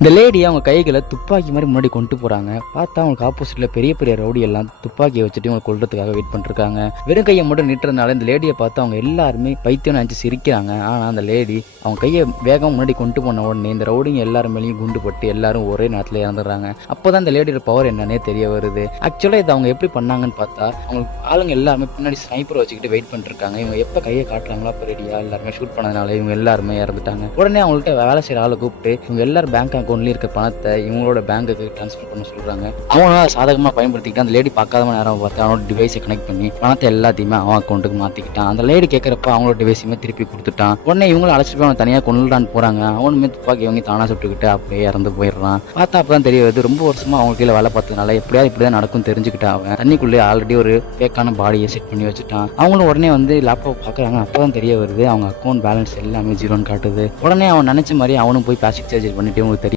இந்த லேடி அவங்க கைகளை துப்பாக்கி மாதிரி முன்னாடி கொண்டு போறாங்க. பார்த்தா அவங்களுக்கு ஆப்போசிட்ல பெரிய பெரிய ரவுடி எல்லாம் துப்பாக்கியை வச்சுட்டு அவங்க கொல்றதுக்காக வெயிட் பண்ணிருக்காங்க. வெறும் கையை மட்டும் நிட்டுறதுனால இந்த லேடியை பார்த்து அவங்க எல்லாருமே பைத்தியம் நினைச்சு சிரிக்கிறாங்க. ஆனா அந்த லேடி அவங்க கையை வேகம் முன்னாடி கொண்டு போன உடனே இந்த ரவுடிங்க எல்லாரும் மேலேயும் குண்டு பட்டு எல்லாரும் ஒரே நேரத்தில் இறந்துடுறாங்க. அப்போதான் இந்த லேடியோட பவர் என்னன்னே தெரிய வருது. ஆக்சுவலா இதை அவங்க எப்படி பண்ணாங்கன்னு பார்த்தா அவங்க ஆளுங்க எல்லாருமே பின்னாடி ஸ்னைப்பர் வச்சுக்கிட்டு வெயிட் பண்ணிருக்காங்க. இவங்க எப்ப கையை காட்டுறாங்களோ அப்ப ரெடியா எல்லாருமே ஷூட் பண்ணதுனால இவங்க எல்லாருமே இறந்துட்டாங்க. உடனே அவங்கள்ட்ட வேலை செய்யற ஆளை கூப்பிட்டு இவங்க எல்லாரும் பேங்க் அக்கௌண்ட்லயும் இருக்க பணத்தை இவங்களோட பேங்குக்கு டிரான்ஸ்ஃபர் பண்ண சொல்றாங்க. அவனும் சாதகமா பயன்படுத்திக்கிட்டு அந்த லேடி பார்க்காத நேரம் பார்த்து அவனோட டிவைஸை கனெக்ட் பண்ணி பணத்தை எல்லாத்தையுமே அவன் அக்கௌண்ட்டுக்கு மாத்திக்கிட்டான். அந்த லேடி கேட்கறப்ப அவங்களோட டிவைஸுமே திருப்பி கொடுத்துட்டான். உடனே இவங்களும் அழைச்சிட்டு போய் அவன் தனியாக கொண்டுலான்னு போறாங்க. அவனுமே துப்பாக்கி வாங்கி தானா சுட்டுக்கிட்டு அப்படியே இறந்து போயிடுறான். பார்த்தா அப்பதான் தெரிய வருது ரொம்ப வருஷமா அவங்க கீழே வேலை பார்த்ததுனால எப்படியாவது இப்படிதான் நடக்கும் தெரிஞ்சுக்கிட்டான். அவன் தண்ணிக்குள்ளே ஆல்ரெடி ஒரு ஃபேக்கான பாடியை செட் பண்ணி வச்சுட்டான். அவங்களும் உடனே வந்து லேப்டாப் பார்க்குறாங்க. அப்பதான் தெரிய வருது அவங்க அக்கௌண்ட் பேலன்ஸ் எல்லாமே ஜீரோன்னு காட்டுது. உடனே அவன் நினைச்ச மாதிரி அவனும் போய் பிளாஸ்டிக் சர்ஜரி பண்ணிட்டு உங்களுக்கு தெரியும்